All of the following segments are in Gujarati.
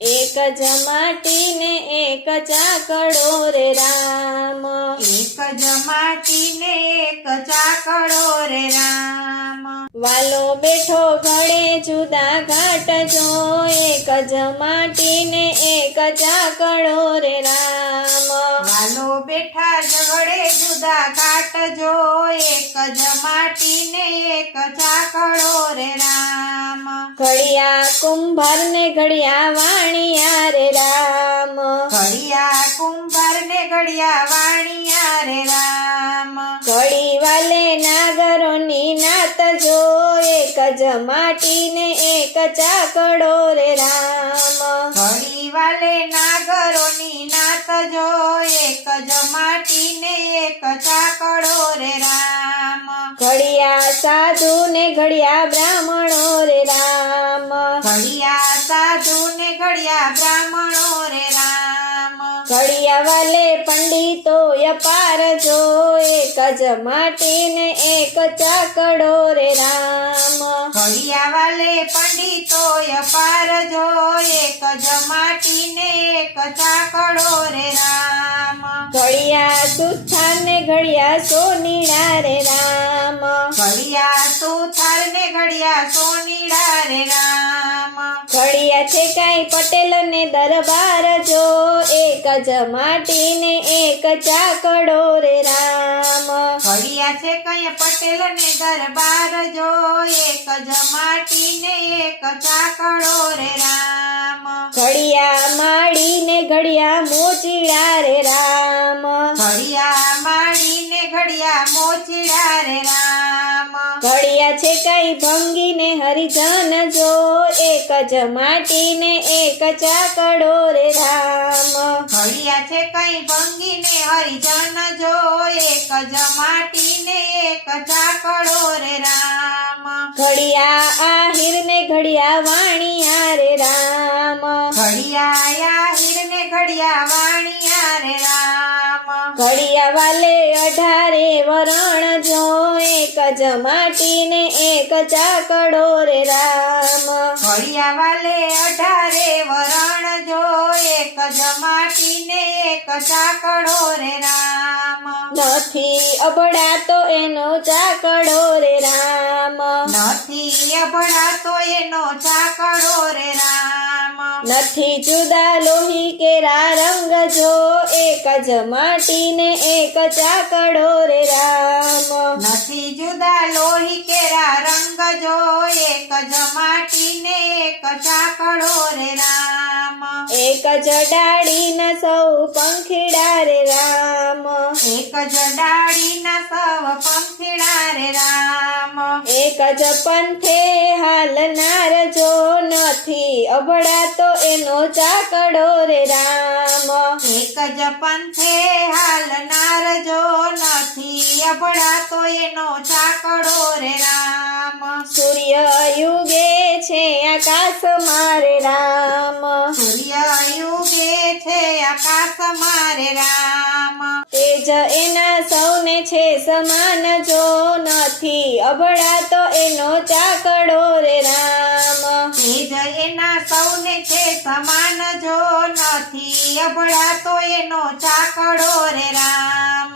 એક જ માટી ને એક ચાકડો રે રામ, એક જ માટી ને એક ચાકડો રે રામ, વાલો બેઠો ઘડે જુદા ઘાટ જો, એક જ માટી ને એક ચાકડો રે રામ, વાલો બેઠા ઝઘડે જુદા ઘાટ જો, એક જ માટી ને એક ચાકડો રે રામ, ઘડિયા કુંભાર ને ઘડિયા વાણિયા રે રામ, ઘડિયા કુંભાર ને ઘડિયા વાણિયા રે રામ, ઘડી વાલે નાગરોની નાત જો, એક જ માટી ને એક ચાકડો રે રામ, ઘડી વાલે નાગરોની નાત જો, એક જ માટી ને એક ચાકડો રે રામ, ઘડિયા સાધુ ને ઘડિયા બ્રાહ્મણો રે રામ, ઘડિયા સાધુ ને ઘડિયા બ્રાહ્મણો રે રામ, ઘડિયા વાલે પંડિતો અપાર જો, એક જ માટી ને એક ચાકડો રે રામ, ઘડિયા વાલે પંડિતો અપાર જો, એક જ માટી ને એક ચાકડો રે રામ, ઘડિયા સુથાર ને ઘડિયા સોનીડા રે રામ, ઘડિયા સુથાર ને ઘડિયા સોનીડા રે રામ, ઘડિયા છે કાંઈ પટેલ ને દરબાર જો, એક જ માટી ને એક ચાકડો રે રામ, ઘડિયા છે કઈ પટેલ ને દરબાર જો, એક જ માટી ને એક ચાકડો રે રામ, ઘડિયા માળી ને ઘડિયા મોચીડા રે રામ, ઘડિયા માળી ને ઘડિયા મોચીડા રે રામ, ઘડિયા છે કાંઈ ભંગી ને હરિજન જો, એક જ માટી ને એક ચાકડો રે રામ, ઘડિયા છે કઈ ભંગી ને હરિજન જો, એક જ માટી ને એક ચાકડો રે રામ, ઘડિયા આહિર ને ઘડિયા વાણિયા રે રામ, ઘડિયા આહિર ને ઘડિયા વાણિયા રે રામ, ઘડિયા વાલે 18 વરણ જો, એક જ માટી ને એક ચાકડો રે રામ, ઘડિયા વાલે 18 વરણ જો, એક જ માટી ને એક ચાકડો રે રામ, નથી અબડાતો એનો ચાકડો રે રામ, નથી અભડાતો એનો ચાકડો રે રામ, નથી જુદા લોહી કેરા રંગ જો, એક જ માટી ને એક ચાકડો રે રામ, નથી જુદા લોહી કેરા રંગ જો, એક જ માટી ને એક ચાકડો રે રામ, એક જ ડાળીના સૌ પંખીડા રે રામ, એક જ ડાળીના સૌ પંખીડા રે રામ, એક જ પંથે હાલનાર જો, નથી અબડાતો એનો ચાકડો રે રામ, એક જ પંથે હાલનાર જો, નથી અભડાતો એનો ચાકડો રે રામ, સૂર્ય યુગે છે આકાશમાં રે રામ, સૂર્ય યુગે છે આકાશમાં રે રામ, તેજ એના સૌને છે સમાન જો, નથી અબડાતો એનો ચાકડો રે રામ, તેજ એના સૌને છે સમાન જો, નથી અભડાતો એનો ચાકડો રે રામ,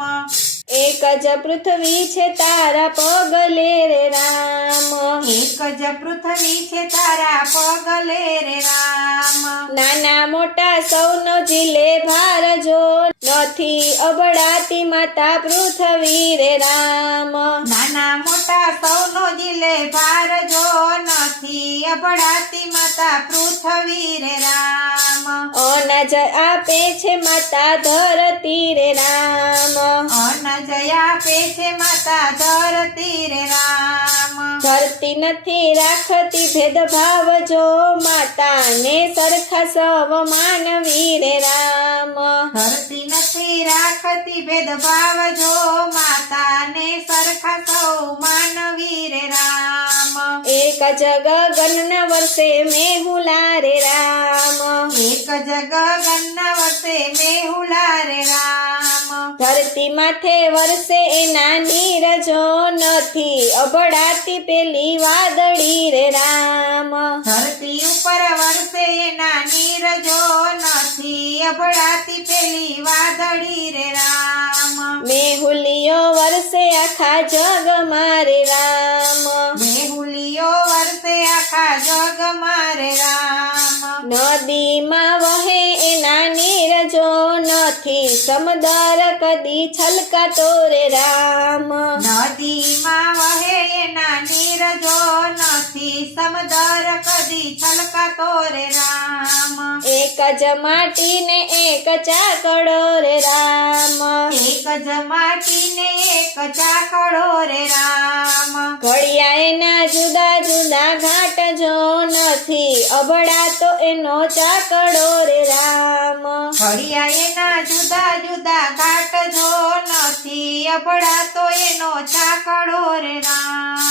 એક જ પૃથ્વી છે તારા પગલે રે રામ, એક જ પૃથ્વી છે તારા પગલે રે રામ, નાના મોટા સૌનો જીલે ભાર જો, નથી અબડાતી માતા પૃથ્વી રે રામ, નાના મોટા સૌનો જીલે ભાર જો, નથી અભડાતી માતા પૃથ્વી રે રામ, અનાજ આપે છે માતા ધરતી રે રામ, અનાજ આપે છે માતા ધરતી રે રામ, ધરતી નથી રાખતી ભેદભાવ જો, માતાને સરખા સવ માનવી રે રામ, ધરતી નથી રાખતી ભેદભાવ જો, માતાને સરખા સૌ માનવી રે રામ, એક જ ગગનના વર્ષે મેહુલા રે રામ એક જ ગગનના વર્ષે મેહુલા રે રામ ધરતી માથે વર્ષે એના નીરજો નથી અભડાતી પેલી વાદળી રે રામ ધરતી ઉપર વર્ષે એના નીરજો નથી અભડાતી પેલી વાદળી રે રામ મેહુલિયો વર્ષે આખા જગ મારે રામ મેહુલિયો વર્ષે આખા જગ મારે રામ નદીમાં વહે એના નીરજો નથી સમદર કદી છલકાતો રે રામ નદીમાં વહે એના નીરજો નથી સમદર કદી છલકાતો રે રામ એક જ માટી ને એક ચાકડો રે રામ એક જ માટી ને એક ચાકડો રે રામ ઘડિયા એના જુદા જુદા ઘાટ જો નથી અભડાતો એનો ચાકડો રે રામ ઘડિયા એના જુદા જુદા ઘાટ જો નથી અભડાતો એનો ચાકડો રે રામ